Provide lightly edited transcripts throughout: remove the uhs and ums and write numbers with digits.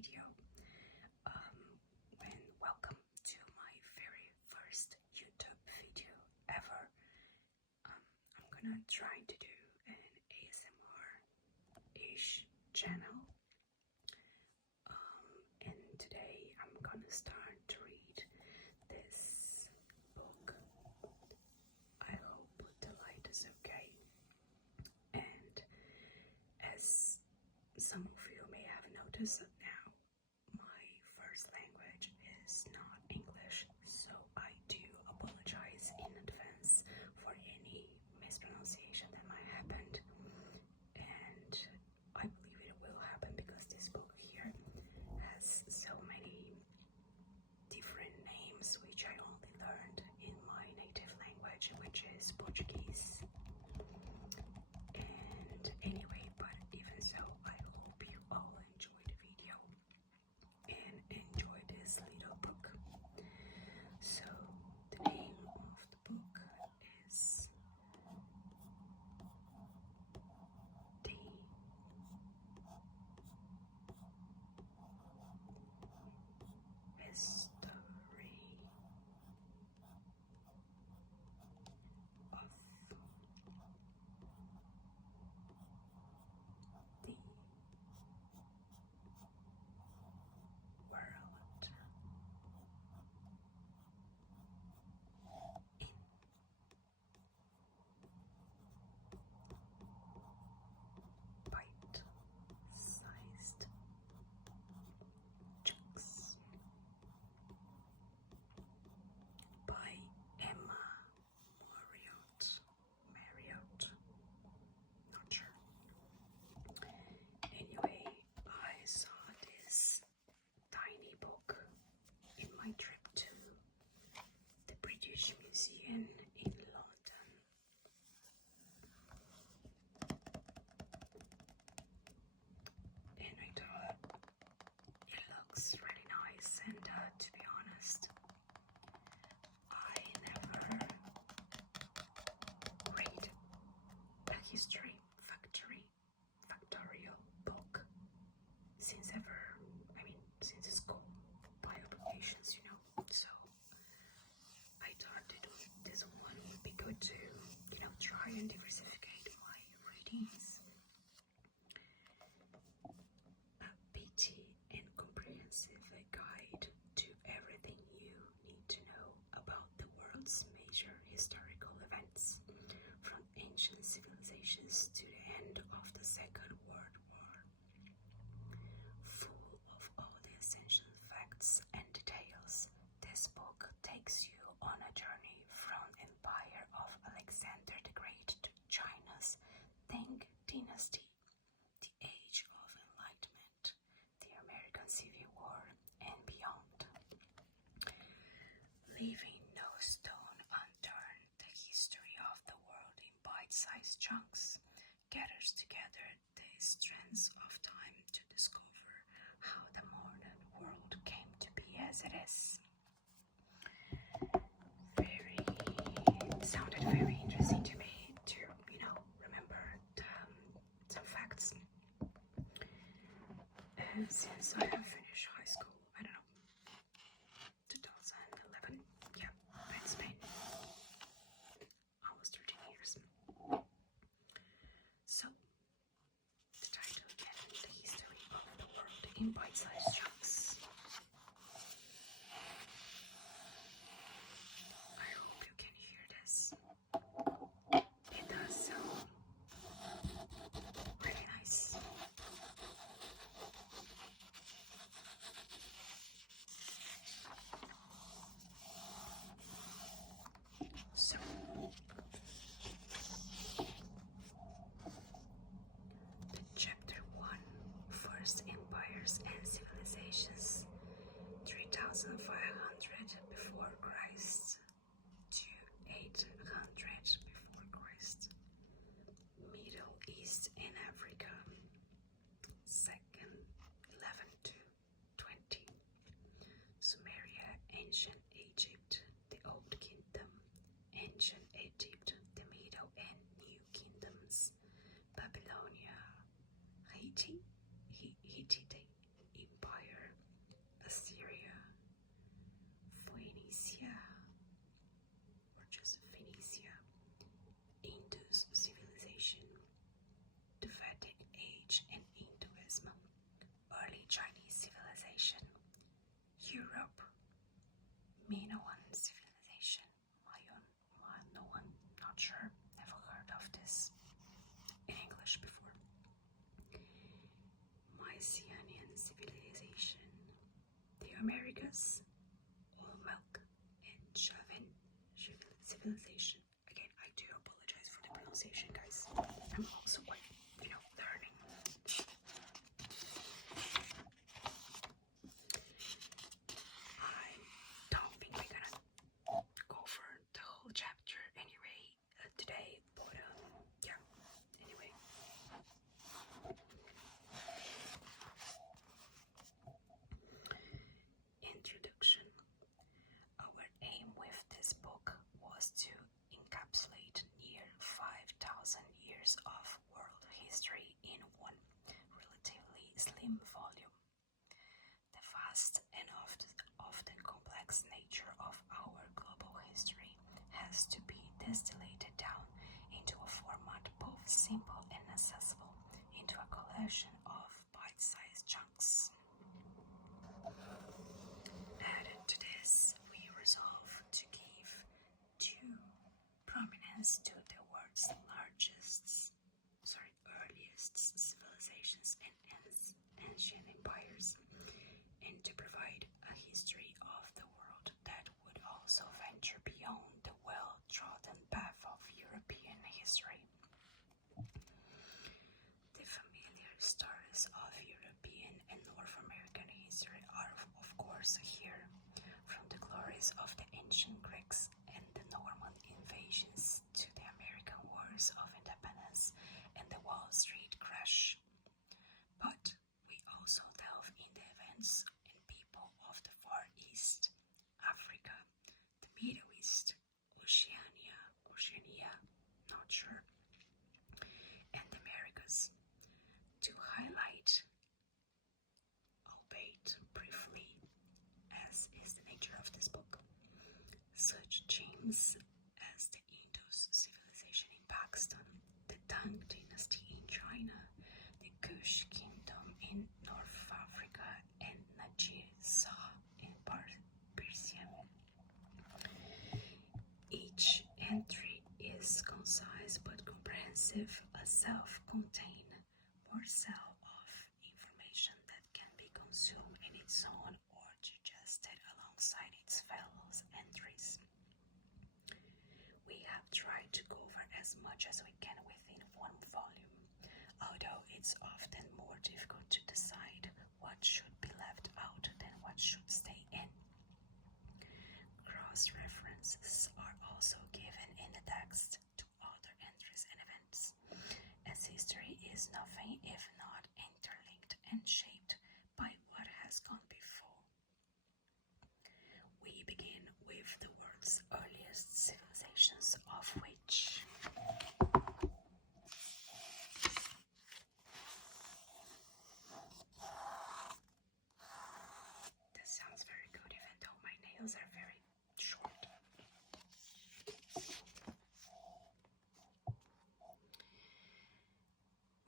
video. And welcome to my very first YouTube video ever. I'm gonna try to do an ASMR-ish channel. And today I'm gonna start to read this book. I hope the light is okay. And as some of you may have noticed now, my first language is not English, so I do apologize in advance for any mispronunciation that might happen. And I believe it will happen because this book here has so many different names which I only learned in my native language, which is Portuguese. And anyway, but even so, I hope you all enjoy the video and enjoy this little book. So the name of the book is The History of the World in bite-sized chunks by Emma Marriott, not sure. Anyway, I saw this tiny book in my trip to the British Museum in London. And I thought it looks really nice, and to be honest, I never read a history factorial book since school by obligations, so I thought this one would be good to, try and diversify my readings. A pithy and comprehensive guide to everything you need to know about the world's major historical events, from ancient civilizations to the end of the Second World War. Full of all the essential facts and details, this book takes you on a journey from Empire of Alexander the Great to China's Tang Dynasty, the Age of Enlightenment, the American Civil War, and beyond. Leaving no stone unturned, the history of the world in bite-sized chunks gathers together the strands of time to discover how the modern world came to be as it is. Sounded very interesting to me to, remember some facts. And since I have finished high school, I don't know, 2011, yeah, in Spain, almost 13 years. So, the title again, The History of the World in Bite-sized Chunks. I hope you can hear this. It does sound really nice. So, Chapter 1, First Empires and Civilizations, 3500 before Christ to 800 before Christ. Middle East and Africa, 2nd, 11 to 20. Sumeria, Ancient Egypt, the Old Kingdom. Ancient Egypt, the Middle and New Kingdoms. Babylonia, Hittite Empire, civilization. Again, I do apologize for the pronunciation, guys. I'm also quite, learning. I don't think we're gonna go for the whole chapter anyway today, but yeah. Anyway. Introduction. Our aim with this book was to encapsulate near 5,000 years of world history in one relatively slim volume. The vast and often complex nature of our global history has to be distilled down into a format both simple and accessible, into a collection of bite-sized chunks. Added to this, we resolve to give due prominence to the world's earliest civilizations and ancient empires, and to provide a history of the world that would also venture beyond the well-trodden path of European history. The familiar stories of European and North American history are, of course, here, from the glories of the ancient Greeks and the Norman invasions to the American Wars of Independence and the Wall Street crash. But we also delve in the events and people of the Far East, Africa, the Middle East, Oceania, not sure, and the Americas, to highlight, albeit briefly, as is the nature of this book, such gems as the Indus civilization in Pakistan, the Tang dynasty in China, the Kush kingdom in North Africa, and Najib Shah in Persia. Each entry is concise but comprehensive, a self-contained morsel of information that can be consumed in its own or digested alongside its fellow entries. We have tried to cover as much as we can within one volume, although it's often more difficult to decide what should be left out than what should stay in. Cross-references are also given in the text to other entries and events, as history is nothing if not interlinked and shaped by what has gone before. We begin with the world's earliest civilizations, of which this sounds very good even though my nails are very short.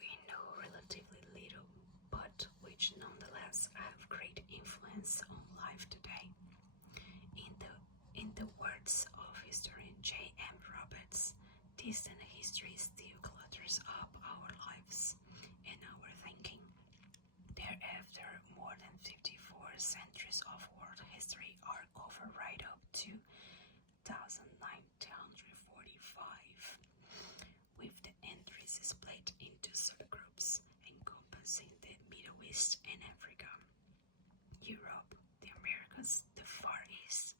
We know relatively little, but which nonetheless have great influence on life today. In the words of historian J.M. Roberts, distant history still clutters up our lives and our thinking. Thereafter, more than 54 centuries of world history are covered right up to 1945, with the entries split into subgroups encompassing the Middle East and Africa, Europe, the Americas, the Far East,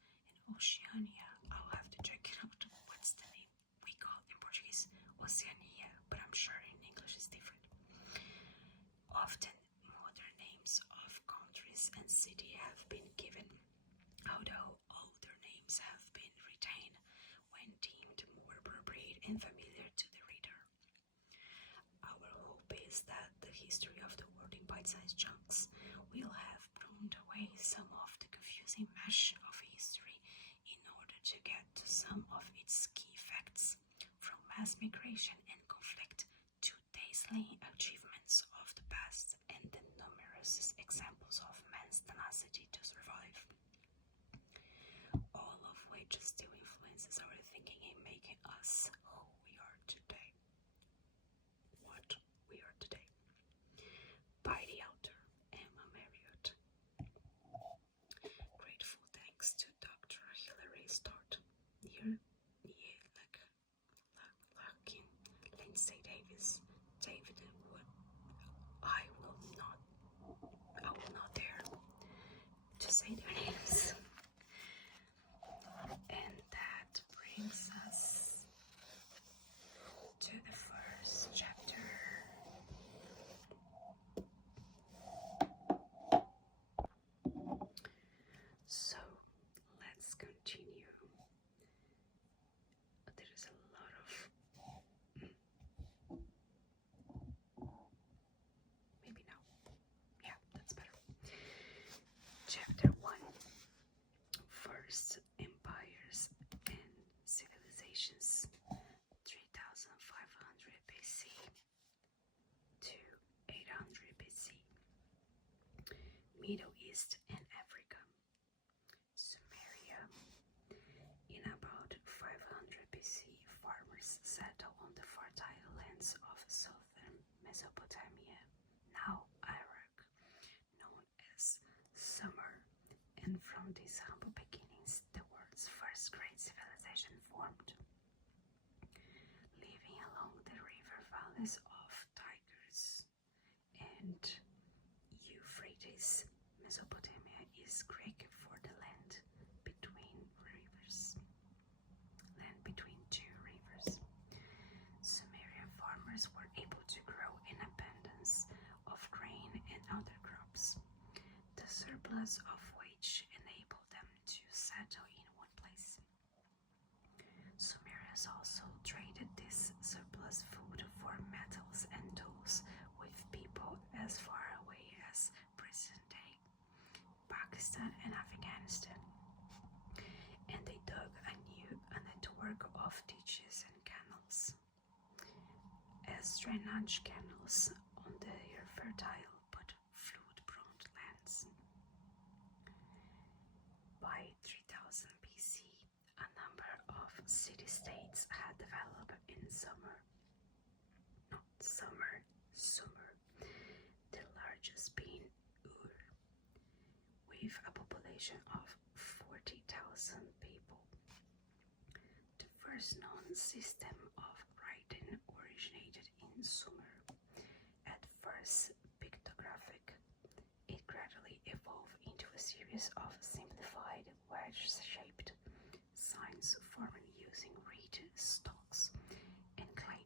and Oceania. I'll have to check it out. What's the name we call in Portuguese? Oceania, but I'm sure in English it's different. Often, modern names of countries and cities have been given, although older names have been retained when deemed more appropriate and familiar to the reader. Our hope is that the history of the world in bite-sized chunks will have pruned away some of the confusing mesh of history in order to get to some of its key facts, from mass migration and conflict to dazzling achievements of the past and the numerous examples of man's tenacity to survive, all of which still influences our thinking in making us who we are today. What we are today. By the author, Emma Marriott. Grateful thanks to Dr. Hilary Stott, Mesopotamia, now Iraq, known as Sumer, and from these humble beginnings the world's first great civilization formed. Living along the river valleys of Tigris and Euphrates, Mesopotamia is Greek for the land between rivers. Land between two rivers. Sumerian farmers were able to grow an abundance of grain and other crops, the surplus of which enabled them to settle in one place. Sumerians also traded this surplus food for metals and tools with people as far away as present-day Pakistan and Afghanistan, and they dug a network of ditches and canals as drainage canals on their fertile but flood-prone lands. By 3000 BC, a number of city-states had developed in Sumer, the largest being Ur, with a population of 40,000 people. The first known system of writing originated in Sumer, at first pictographic. It gradually evolved into a series of simplified wedge-shaped signs formed using reed stalks and clay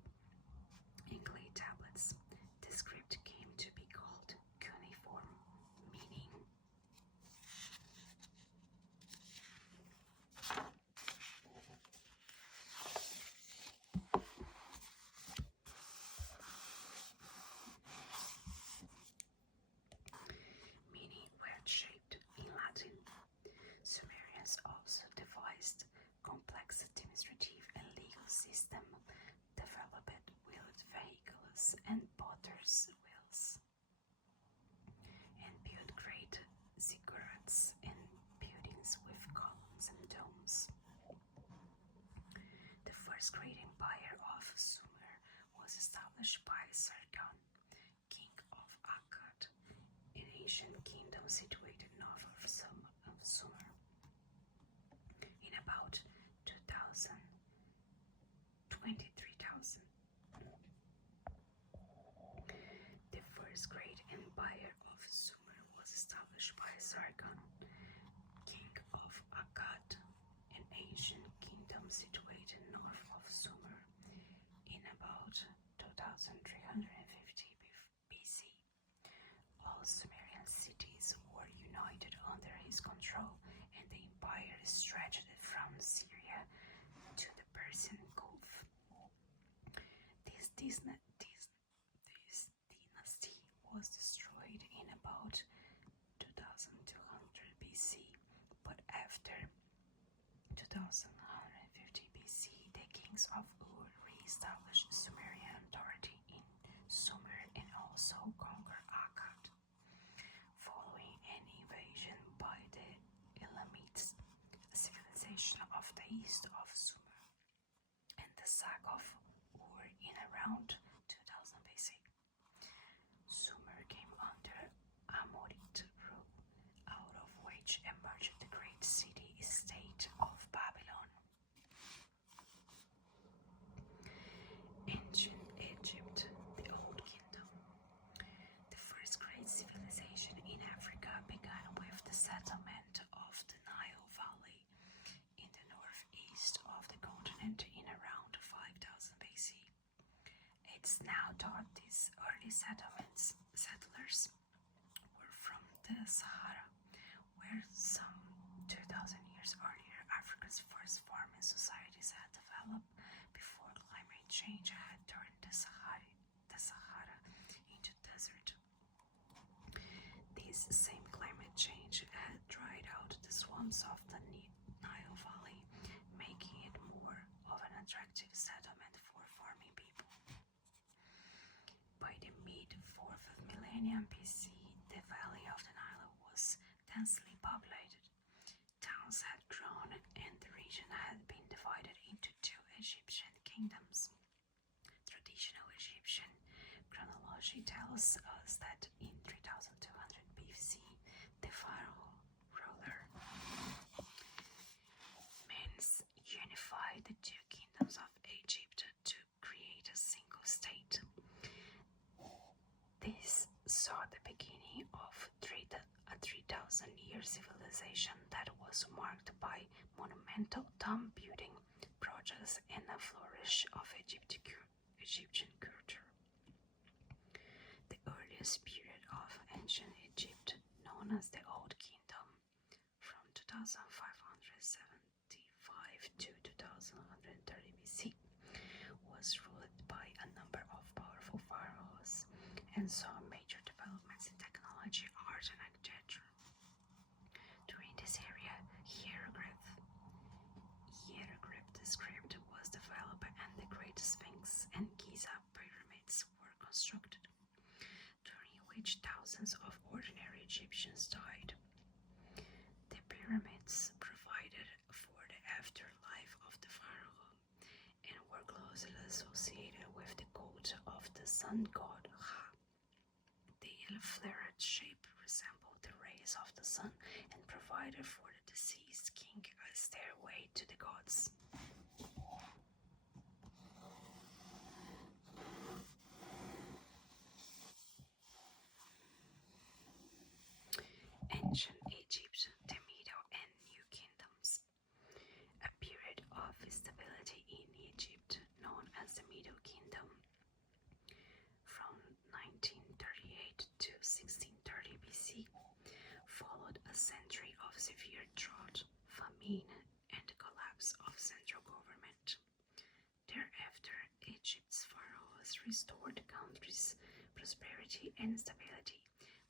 tablets. The script came to be called cuneiform, meaning wedge-shaped in Latin. Sumerians also devised complex administrative and legal system, developed wheeled vehicles and potter's wheels, and built great ziggurats and buildings with columns and domes. The first great empire of Sumer was established by Sargon, king of Akkad, an ancient kingdom situated north of Sumer. In about 23,000. The first great empire of Sumer was established by Sargon, king of Akkad, an ancient kingdom situated north of Sumer, in about 2350 BC. All Sumerian cities were united under his control, and the empire stretched from Syria to the Persian Gulf. This dynasty was destroyed in about 2200 BC, but after 2150 BC, the kings of Ur re-established Sumerian authority in Sumer and also conquered Akkad, following an invasion by the Elamites, a civilization of the east of Sumer, and the sack of Ur in around 2000 BC. Sumer came under Amorite rule, out of which emerged the great city-state of Babylon. Ancient Egypt, the Old Kingdom. The first great civilization in Africa began with the settlement of the Nile Valley in the northeast of the continent in around 5000 BC. It's now thought these early settlers were from the Sahara, where some 2000 years earlier Africa's first farming societies had developed before climate change had turned the Sahara into desert. This same climate change had dried out the swamps of the Nile Valley, making it more of an attractive settlement for farming people. By the mid-4th millennium BC, the valley of the Nile was densely populated. Towns had grown, and the region had been divided into two Egyptian kingdoms. Traditional Egyptian chronology was marked by monumental tomb-building projects and a flourish of Egyptian culture. The earliest period of ancient Egypt, known as the Old Kingdom, from 2575 to 2130 BC, was ruled by a number of powerful pharaohs and saw major developments in technology, art, and architecture. During this area, hieroglyph script was developed and the Great Sphinx and Giza pyramids were constructed, during which thousands of ordinary Egyptians died. The pyramids provided for the afterlife of the pharaoh and were closely associated with the cult of the sun god Ra. The flared shape resembled the rays of the sun and provided for the deceased king a stairway to the gods. Ancient Egypt, the Middle and New Kingdoms. A period of stability in Egypt, known as the Middle Kingdom, from 1938 to 1630 BC, followed a century of severe drought, famine, and the collapse of central government. Thereafter, Egypt's pharaohs restored the country's prosperity and stability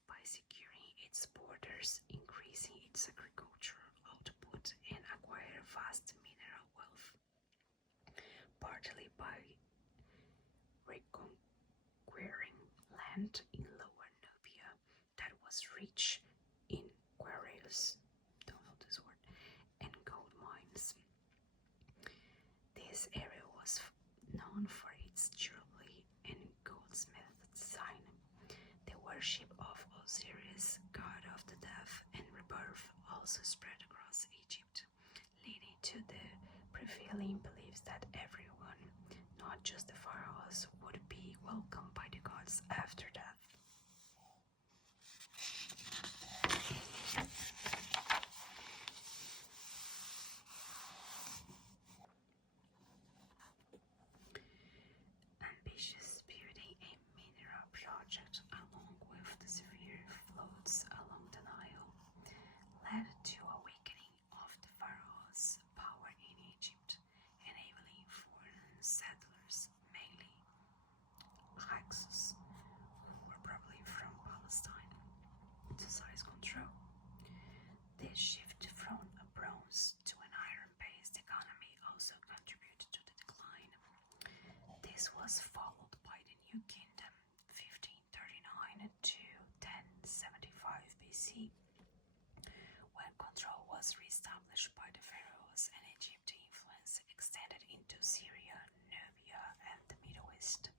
by securing its borders, increasing its agricultural output, and acquiring vast mineral wealth, partly by reconquering land in Lower Nubia that was rich in quarries, and gold mines. This area was known for its jewelry and goldsmith design. The worship of Osiris, god of the death and rebirth, also spread across Egypt, leading to the prevailing beliefs that everyone, not just the pharaohs, would be welcomed by the gods after death. Ambitious building a mineral project along with the severe floods along the Nile led to a weakening of the pharaoh's power in Egypt, enabling foreign settlers, mainly Hyksos, who were probably from Palestine, to seize control. This shift from a bronze to an iron-based economy also contributed to the decline. This was followed by the New Kingdom, 1539 to 1075 BC, when control was re-established by the pharaohs and Egyptian influence extended into Syria, Nubia, and the Middle East.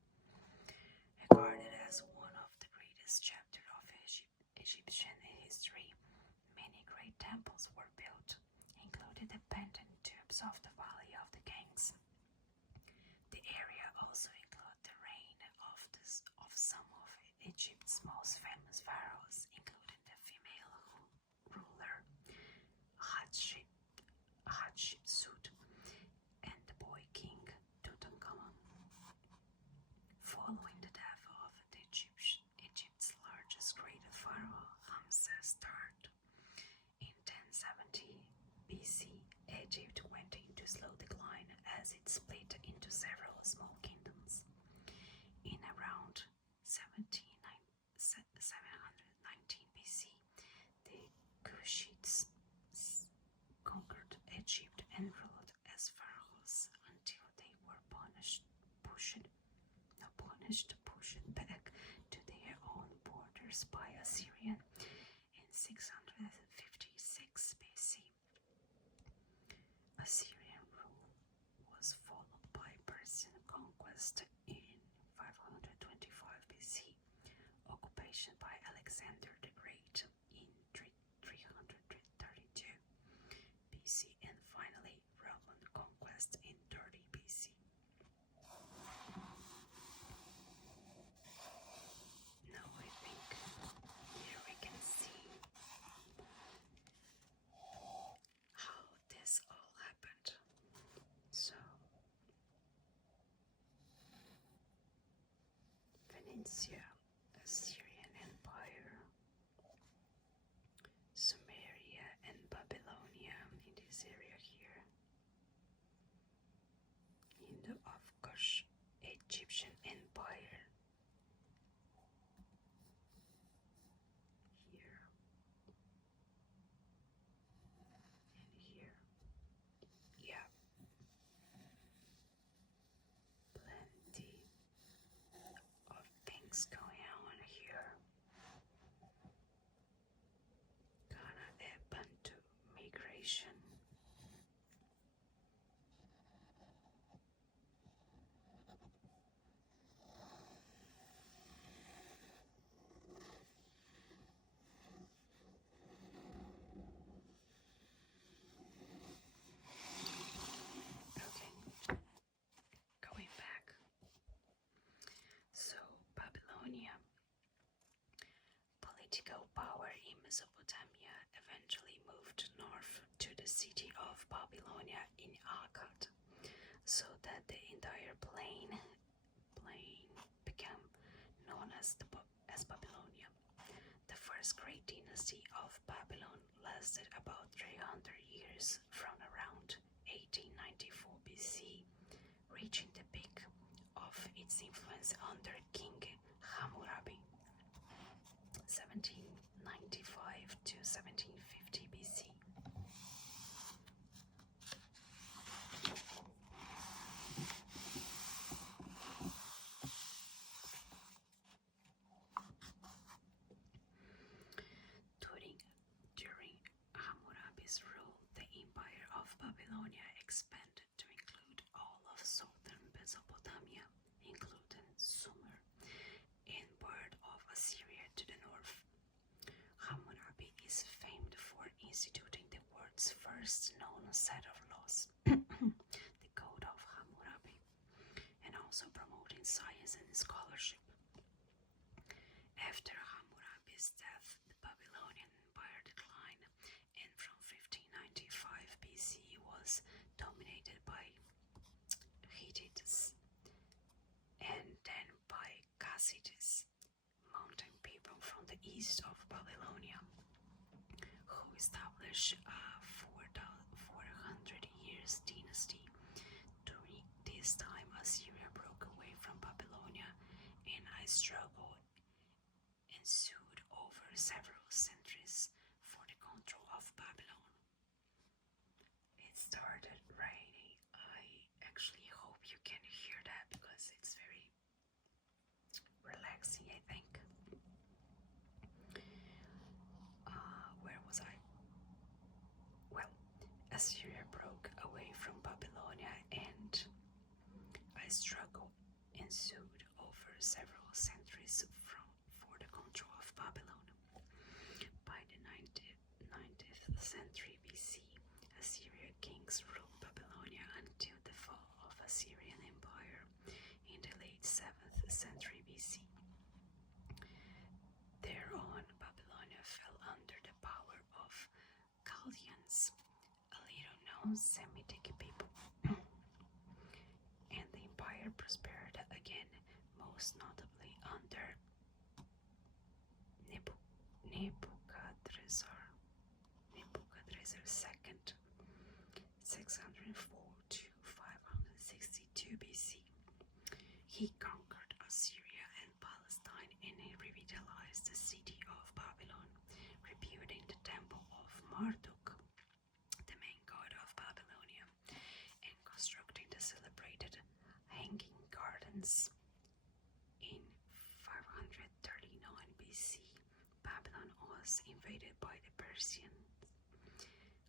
Regarded as one of the greatest chapters of Egyptian history, many great temples were built, including the pendant tubes of the Valley of the Kings. The area also included the reign of some of Egypt's most famous pharaohs, including the female ruler Hatshepsut and the boy king Tutankhamun. Following the death of Egypt's largest great pharaoh Ramses III in 1070 BC, Egypt went into slow decline as it split into several small kingdoms. In around 719 BC, the Kushites conquered Egypt and ruled as pharaohs until they were pushed back to their own borders by Assyrian in 656 BC. Assyrian rule was followed by Persian conquest in 525 BC, occupation by Alexander the Great in 332 BC, and finally Roman conquest in 30 BC. Now I think here we can see Yeah, Assyrian Empire, Sumeria and Babylonia in this area here. In the, of course, Egyptian Empire here and here. Yeah, plenty of things going on here. Ghana Bantu migration. Okay, going back. So Babylonia, political power in Mesopotamia, eventually moved north to the city of Babylonia in Akkad, so that the entire plain became known as Babylonia. The first great dynasty of Babylon lasted about 300 years from around 1894 BC, reaching the peak of its influence under King Hammurabi, 1795 to 1750 BC. During Hammurabi's rule, the Empire of Babylonia expanded to include all of southern Mesopotamia, including Sumer, and part of Assyria to the north. Hammurabi is famed for instituting the world's first known set of laws, the Code of Hammurabi, and also promoting science and scholarship. After Hammurabi's death, the Babylonian Empire declined, and from 1595 BC was dominated by Hittites and then by Kassites, mountain people from the east of Babylonia, who established a 400 years dynasty. During this time, Assyria broke away from Babylonia, and a struggle ensued over several centuries for the control of Babylon. It started raining. I actually hope you can hear that because it's very relaxing, I think. Where was I? Well, Assyria broke away from Babylonia and a struggle ensued over several centuries for the control of Babylon. By the 19th century BC, Assyrian kings ruled Babylonia until the fall of Assyrian Empire in the late 7th century BC. Thereon, Babylonia fell under the power of Chaldeans, a little-known Semitic people, and the empire prospered again, most notably under Nebuchadnezzar II, 604 to 562 BC. He conquered Assyria and Palestine and revitalized the city of Babylon, rebuilding the temple of Marduk, the main god of Babylonia, and constructing the celebrated Hanging Gardens. In 539 BC, Babylon was invaded by the Persians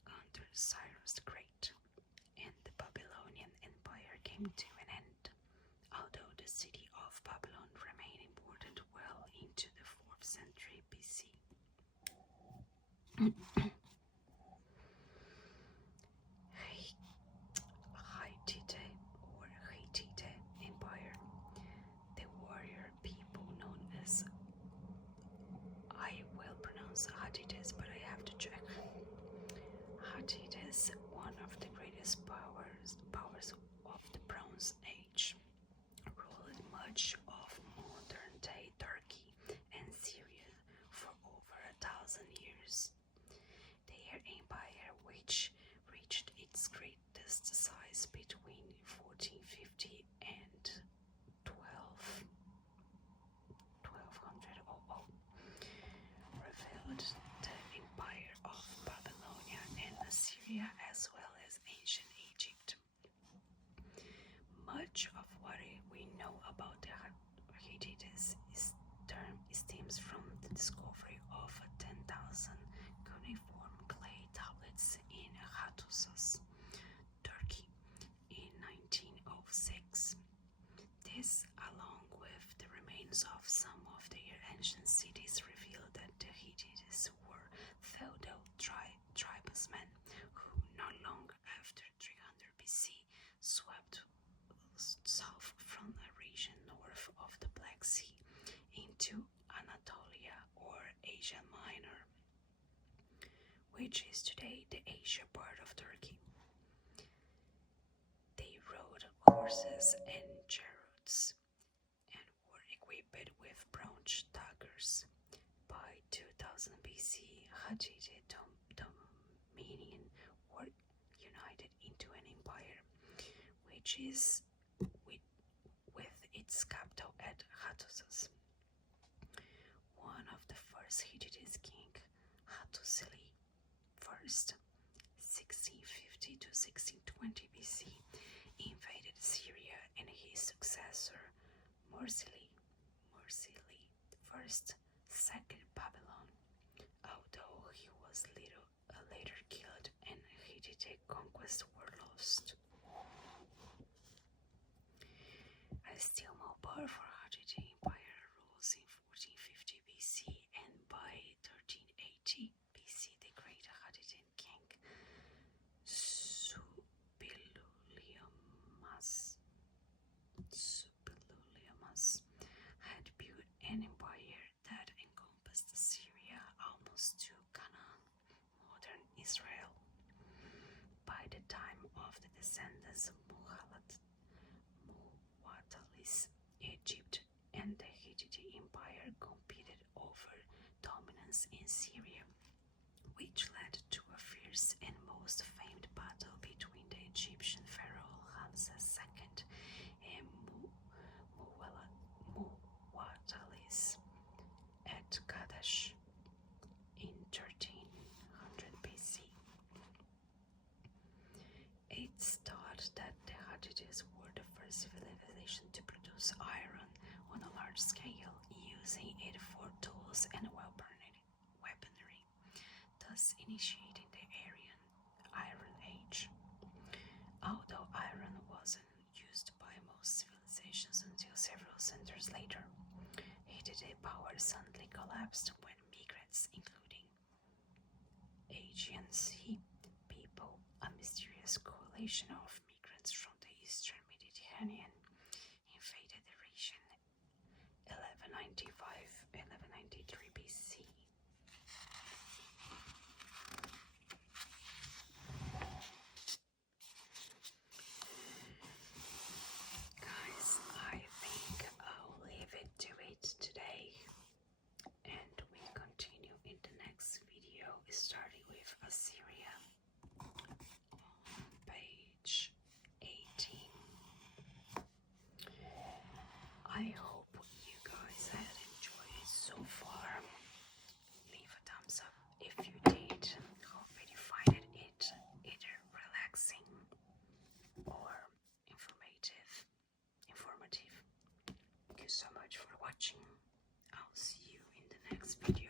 under Cyrus the Great, and the Babylonian Empire came to an end, although the city of Babylon remained important well into the 4th century BC. Hittite Empire, the warrior people known as, I will pronounce Hittites, but I have to check. Hittites, one of the greatest powers of the Bronze Age, ruled much of modern-day much of what we know about the Hittites stems from the discovery of 10,000 cuneiform clay tablets in Hattusis, Turkey, in 1906. This, along with the remains of some of their ancient cities, revealed that the Hittites were feudal tribesmen who, not long after 300 BC, swept south from a region north of the Black Sea into Anatolia or Asia Minor, which is today the Asia part of Turkey. They rode horses and chariots and were equipped with bronze daggers. By 2000 BC, Hittite dominion were united into an empire, which is with its capital at Hattusis. One of the first Hittite king, Hattusili I, 1650 to 1620 BC, invaded Syria, and his successor, Mursili I, sacked Babylon, although he was later killed and Hittite conquests were lost. A still more powerful Hittite empire rose in 1450 BC, and by 1380 BC the great Hittite king Suppiluliuma had built an empire that encompassed Syria almost to Canaan, modern Israel. By the time of the descendants of Muwattalis, Egypt and the Hittite Empire competed over dominance in Syria, which led to a fierce and most famed battle between the Egyptian pharaoh Ramses II and Muwattalis at Kadesh in 1300 BC. It's thought that the Hittites were the first civilization to produce iron on a large scale, using it for tools and weaponry, thus initiating the Iron Age. Although iron wasn't used by most civilizations until several centuries later, Hittite power suddenly collapsed when migrants, including Aegean Sea people, a mysterious coalition of migrants from the eastern Mediterranean, invaded the region 1193 BC. Guys, I think I'll leave it to it today, and we continue in the next video, starting with Assyria on page 18. I hope you guys had enjoyed it so far. Leave a thumbs up if you did. Hope you find it either relaxing or informative. Thank you so much for watching. I'll see you in the next video.